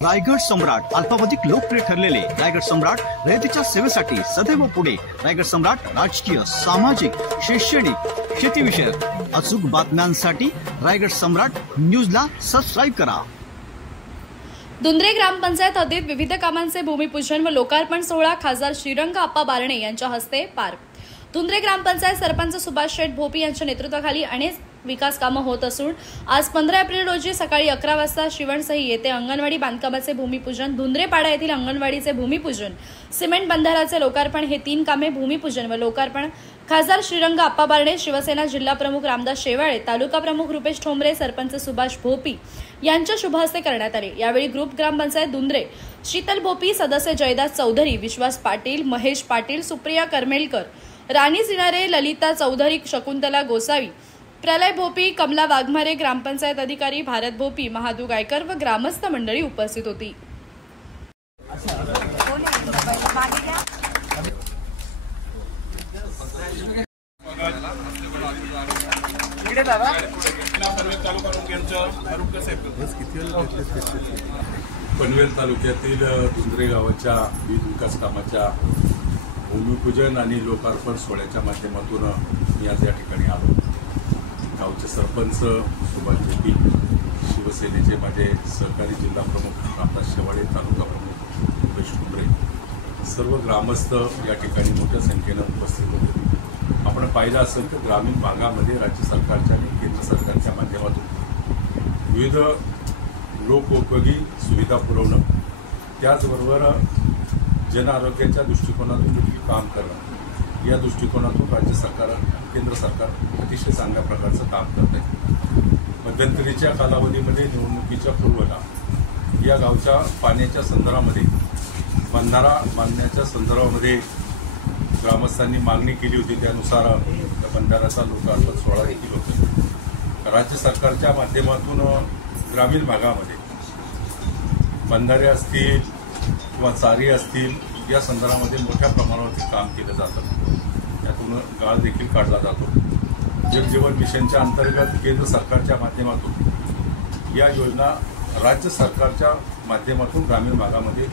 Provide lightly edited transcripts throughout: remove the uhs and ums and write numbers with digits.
रायगड सम्राट अल्पावधिक लोकप्रिय ठरलेले रायगड सम्राट रयतेच्या सेवेसाठी सदैव पुढे। रायगड सम्राट राजकीय, सामाजिक, शैक्षणिक, शेतीविषयक अचूक बातम्यांसाठी रायगड सम्राट न्यूजला सबस्क्राइब करा। धुंद्रे ग्रामपंचायत हद्दीत विविध कामांचे भूमिपूजन व लोकार्पण सोहळा खासदार श्रीरंग आप्पा बारणे यांच्या हस्ते पार। धुंद्रे ग्रामपंचायत सरपंच सुभाष शेठ भोपी यांच्या नेतृत्वाखाली अनेक विकास कामं होत असून आज 15 एप्रिल रोजी सकाळी 11 वाजता शिवणसही येथे अंगणवाडी बांधकामाचे भूमिपूजन, धुंद्रेपाडा येथील अंगणवाडीचे भूमिपूजन, सिमेंट बंधाराचे लोकार्पण हे 3 कामे भूमिपूजन व लोकार्पण खासदार श्रीरंग आप्पा बारणे, शिवसेना जिल्हा प्रमुख रामदास शेवाळे, तालुका प्रमुख रुपेश ठोंबरे, सरपंच सुभाष भोपी यांच्या शुभ हस्ते करण्यात आले। यावेळी ग्रुप ग्रामपंचायत धुंद्रे, शीतल भोपी, सदस्य जयदास चौधरी, विश्वास पाटील, महेश पाटील, सुप्रिया करमेलकर, राणी सिनारे, ललिता चौधरी, शकुंतला गोसावी, प्रलय भोपी, कमला वाघमारे, ग्रामपंचायत अधिकारी भारत भोपी, महादू गायकर व ग्रामस्थ मंडळी उपस्थित होती। पनवेल तालुक्यातील धुंद्रे गावाच्या विविध विकास कामाच्या भूमिपूजन आणि लोकार्पण सोहळ्याच्या माध्यमातून मी आज या ठिकाणी आलो। गावचे सरपंच सुभाष भोपी, शिवसेनेचे माझे सहकारी जिल्हा प्रमुख रामदास शेवाळे, तालुका प्रमुख रुपेश ठोंबरे, सर्व ग्रामस्थ या ठिकाणी मोठ्या संख्येने उपस्थित होते। आपण पाहिलं असेल की ग्रामीण भागामध्ये राज्य सरकारच्या आणि केंद्र सरकारच्या माध्यमातून विविध लोकोपयोगी सुविधा पुरवणं, त्याचबरोबर जन आरोग्याच्या दृष्टिकोनातून देखील काम करणं, या दृष्टिकोनातून राज्य सरकार, केंद्र सरकार अतिशय चांगल्या प्रकारचं काम करत आहे। मध्यंतरीच्या कालावधीमध्ये निवडणुकीच्या पूर्वला या गावच्या पाण्याच्या संदर्भामध्ये, बंधारा बांधण्याच्या संदर्भामध्ये ग्रामस्थांनी मागणी केली होती। त्यानुसार त्या बंधाऱ्याचा लोकार्पण सोहळा देखील होता। राज्य सरकारच्या माध्यमातून ग्रामीण भागामध्ये बंधारे असतील किंवा चारी असतील, या संदर्भामध्ये मोठ्या प्रमाणावरती काम केलं जातं। त्यातून गाळ देखील काढला जातो। जलजीवन मिशनच्या अंतर्गत केंद्र सरकारच्या माध्यमातून या योजना राज्य सरकारच्या माध्यमातून ग्रामीण भागामध्ये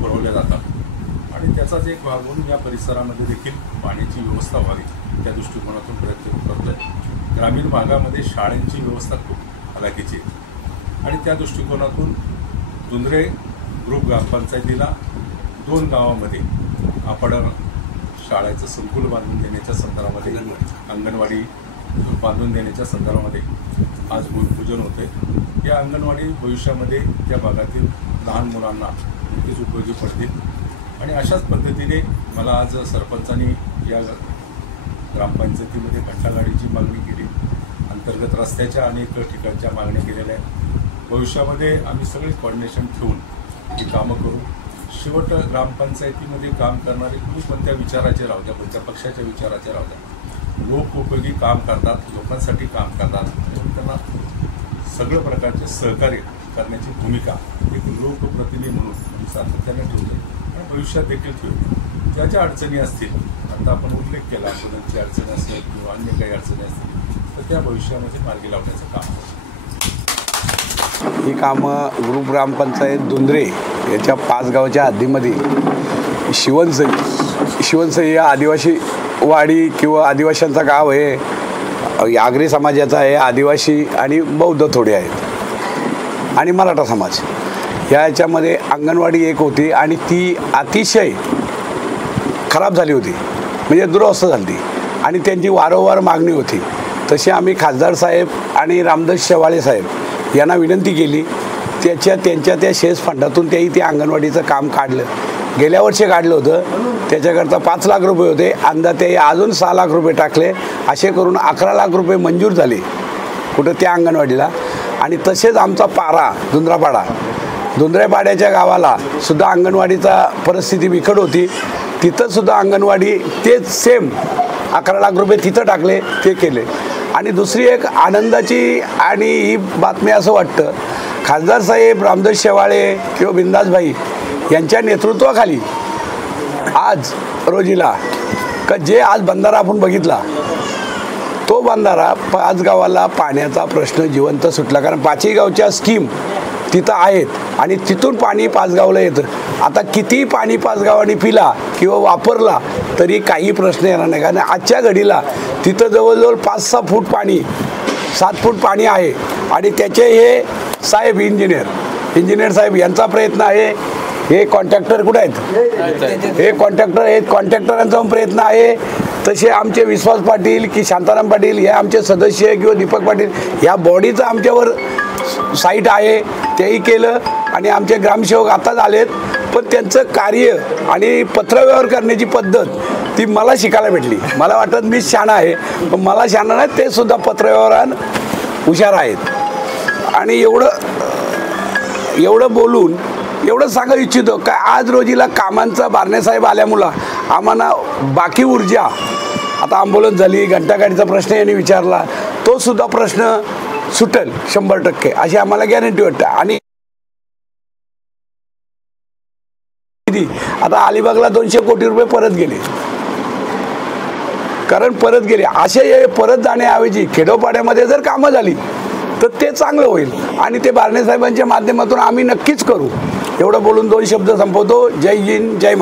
पुरवल्या जातात आणि त्याचाच एक भाग म्हणून या परिसरामध्ये देखील पाण्याची व्यवस्था व्हावी, त्या दृष्टिकोनातून प्रयत्न करतोय। ग्रामीण भागामध्ये शाळांची व्यवस्था खूप हलाखीची आहे आणि त्या दृष्टिकोनातून धुंद्रे ग्रुप ग्रामपंचायतीला 2 गावामध्ये आपण शाळेचं संकुल बांधून देण्याच्या संदर्भामध्ये, अंगणवाडी बांधून देण्याच्या संदर्भामध्ये आज भूमिपूजन होते। या अंगणवाडी भविष्यामध्ये त्या भागातील लहान मुलांना नक्कीच उपयोगी पडतील आणि अशाच पद्धतीने मला आज सरपंचांनी या ग्रामपंचायतीमध्ये घंटागाडीची मागणी केली, अंतर्गत रस्त्याच्या अनेक ठिकाणच्या मागण्या केलेल्या आहेत। भविष्यामध्ये आम्ही सगळे कॉर्डिनेशन ठेवून ही कामं करू। शेवट ग्रामपंचायतीमध्ये काम करणारे कुणी कोणत्या विचाराचे राहू द्या, कोणत्या पक्षाच्या विचाराचे राहू द्या, लोकोपयोगी काम करतात, लोकांसाठी काम करतात आणि त्यांना सगळ्या प्रकारचे सहकार्य करण्याची भूमिका एक लोकप्रतिनिधी म्हणून आम्ही सातत्याने ठेवतो आणि भविष्यात देखील ठेवू। ज्या ज्या अडचणी असतील, आता आपण उल्लेख केला, आंदोलनाची अडचणी असेल किंवा अन्य काही अडचणी असतील, तर त्या भविष्यामध्ये मार्गी लावण्याचं काम होतं। ही कामं ग्रुप ग्रामपंचायत धुंद्रे याच्या 5 गावच्या हद्दीमध्ये शिवणसई या आदिवासी वाडी किंवा आदिवासींचा गाव आहे, आगरी समाजाचा आहे, आदिवासी आणि बौद्ध थोडे आहेत आणि मराठा समाज। याच्यामध्ये अंगणवाडी एक होती आणि ती अतिशय खराब झाली होती, म्हणजे दुरवस्था झाली आणि त्यांची वारंवार मागणी होती। तशी आम्ही खासदार साहेब आणि रामदास शेवाळे साहेब यांना विनंती केली, त्यांच्या त्या शेष फंडातून त्याही ते अंगणवाडीचं काम काढलं। गेल्या वर्षी काढलं होतं, त्याच्याकरता 5 लाख रुपये होते, अंदा ते अजून 6 लाख रुपये टाकले, असे करून 11 लाख रुपये मंजूर झाले कुठं त्या अंगणवाडीला। आणि तसेच आमचा पारा धुंद्रेपाड्याच्या गावाला सुद्धा अंगणवाडीचा परिस्थिती बिकट होती, तिथंसुद्धा अंगणवाडी तेच सेम 11 लाख रुपये तिथं टाकले, ते केले। आणि दुसरी एक आनंदाची आणि ही बातमी असं वाटतं, खासदार साहेब रामदास शेवाळे किंवा बिंदासभाई यांच्या नेतृत्वाखाली आज रोजीला जे आज बंधारा आपण बघितला, तो बंधारा 5 गावाला पाण्याचा प्रश्न जिवंत सुटला। कारण 5ही गावच्या स्कीम तिथं आहेत आणि तिथून पाणी पाचगावला येतं. आता कितीही पाणी पाचगावाने पिला किंवा वापरला तरी काही प्रश्न येणार नाही, कारण आजच्या घडीला तिथं जवळजवळ 5-6 फूट पाणी 7 फूट पाणी आहे आणि त्याचे हे साहेब इंजिनियर साहेब यांचा प्रयत्न आहे. हे कॉन्ट्रॅक्टर कुठे आहेत, हे कॉन्ट्रॅक्टर आहेत, कॉन्ट्रॅक्टरांचा प्रयत्न आहे. तसे आमचे विश्वास पाटील की शांताराम पाटील हे आमचे सदस्य किंवा दीपक पाटील ह्या बॉडीचं आमच्यावर साईट आहे, तेही केलं. आणि आमचे ग्रामसेवक आताच आलेत, पण त्यांचं कार्य आणि पत्रव्यवहार करण्याची पद्धत ती मला शिकायला भेटली. मला वाटत मी शहाणा आहे, पण मला शहाणा नाही, ते सुद्धा पत्रव्यवहारात हुशार आहेत. आणि एवढं बोलून एवढं सांगू इच्छितो का आज रोजीला कामांचा बारणे साहेब आल्यामुळं आम्हाला बाकी ऊर्जा, आता आंदोलन झाली, घंटागाडीचा प्रश्न यांनी विचारला, तो सुद्धा प्रश्न सुटेल 100% अशी आम्हाला गॅरंटी वाटते. आणि आता अलिबागला 200 कोटी रुपये परत गेले, कारण परत गेले. असे परत जाण्याऐवजी खेडोपाड्यामध्ये जर कामं झाली तर ते चांगलं होईल आणि ते बारणे साहेबांच्या माध्यमातून आम्ही नक्कीच करू. एवढं बोलून 2 शब्द संपवतो. जय हिंद, जय महाराष्ट्र.